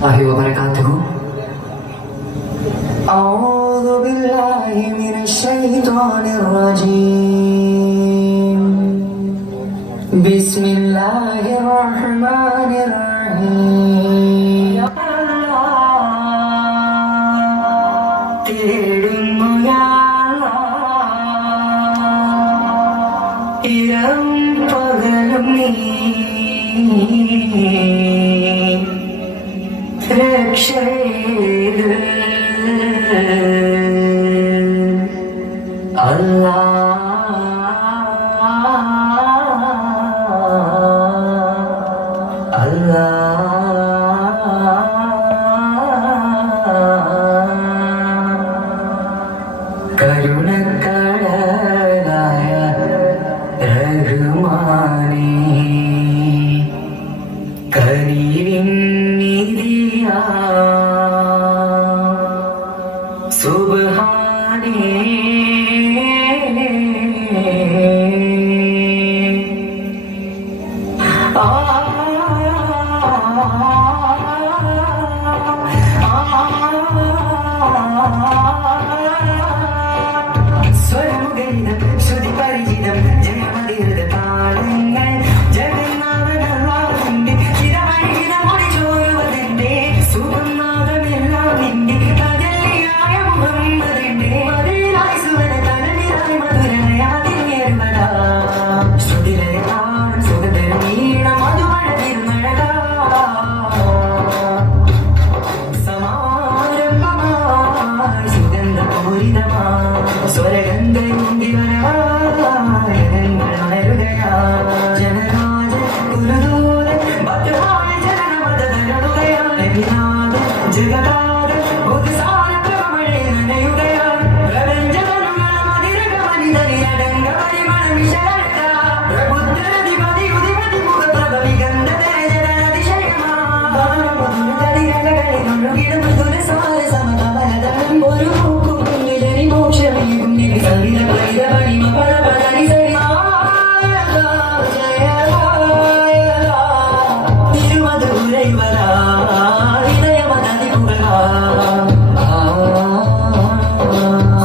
الله وبركاته. أعوذ بالله من الشيطان الرجيم. بسم الله الرحمن الرحيم. തേടുന്നു ഞാൻ ഇരം പകലും നീ രക്ഷയിൽ കരുണക്കടലായ റഹ്മാനേ കരീമിൻ നിധിയാ സുബ്ഹാനേ സ്വരമുഖരിതം ശ്രുതി പരിചിതം ജയമതിരുത താളങ്ങൾ ജഗന്നാഥനല്ലാതിന്റെ ചിരമഴിതമൊഴി ചോരുവതിന്റെ സുഗന്നാഥമെല്ലാം നിന്റെ കദലിയായ മുഹമ്മദിന്റെ മതിലായി സുവന കലനിലായി മധുരമായ അതിനേർമടാ ശ്രുതിലെ കാണും സുഗതര നീണ മധുമഴ തിരുമഴകാ സമാരംഭമായി സുഗന്ധപൂരിതമാ സ്വരഗന്ധയുണ്ടി വരവായങ്ങൾ ഉണരുകയാ ജനരാജ ഗുരുദൂതൻ ഭദ്രമായ ജനനമതരുകയാ നബിനാഥ ജഗതാര ബുദ്ധിസാര പ്രമഴയിൽ നനയുകയാ പ്രപഞ്ചമനുഗണ മതിരകമനിതനിയടങ്ക പരിമളമിശലഴക പ്രബുദ്ധരധിപതി ഉദിപതി മുഖപ്രഭ വിഗന്ധതരജനതിശയമാ മധുരതടിരകളിൽ ഒഴുകിടും മധുരസാര സമകമലതളം ഒരു മോക്ഷമേകും സവിത പരിത പരിമ പദ പദനി തിരുമധുരൈവരാ ഹൃദയമതി പുകളാ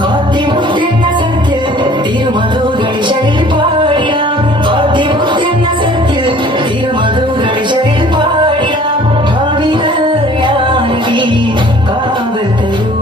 ആദ്യമുദ്രെന്ന സത്യ തിരുമധുകളിശരിൽ പാടിയ ആദ്യമുദ്രെന്ന സത്യ തിരുമധുകളിശരിൽ പാടിയ ഭാവികയാനകി കാവൽ തരൂ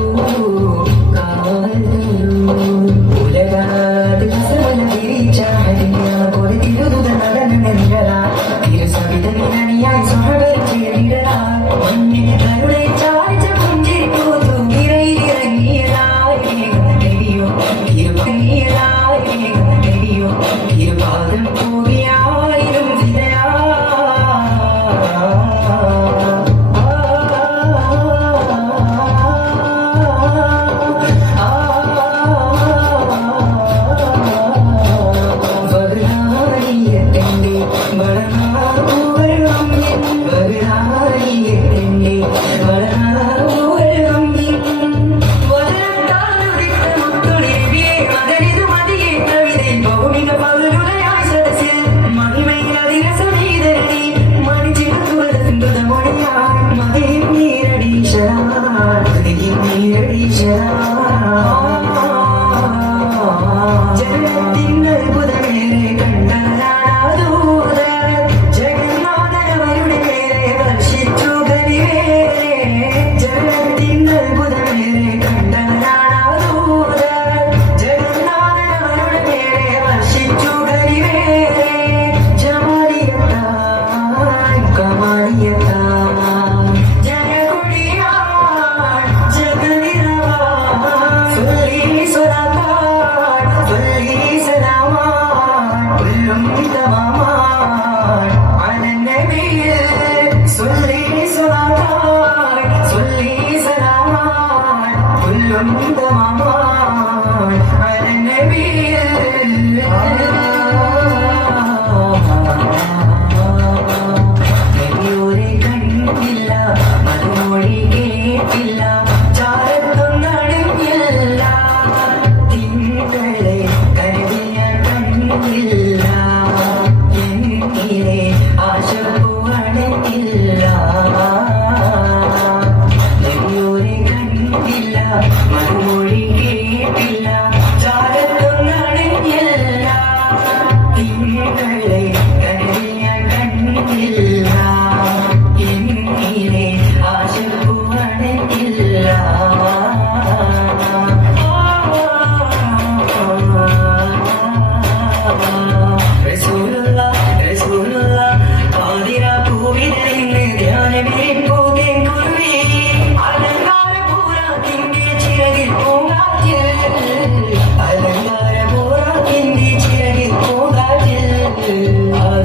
ആശ പൂവണ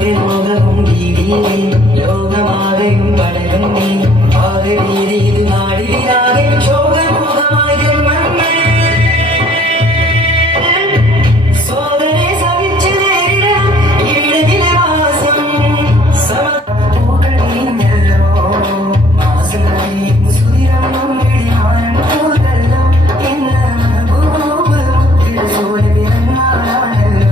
ആകെ മുഖവും വീതിയിലേ ലോകമാകെയും കടലും നീ ആകെ വീതിയിൽ നാടിലാകെ ശോകമുഖമായി ജന്മങ്ങൾ സോദരെ സഹിച്ചു നേരിടാം ഇവിടെ നിലവാസം സമൂഹങ്ങളിഞ്ഞല്ലോ മാസങ്ങളെയും സുതിരം മുന്നിടാൻ പോകല്ലോ ഇന്ന് ഭൂമി മുത്തിൽ സൂര്യനാണല്ലോ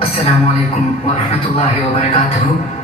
Assalamualaikum warahmatullahi wabarakatuh.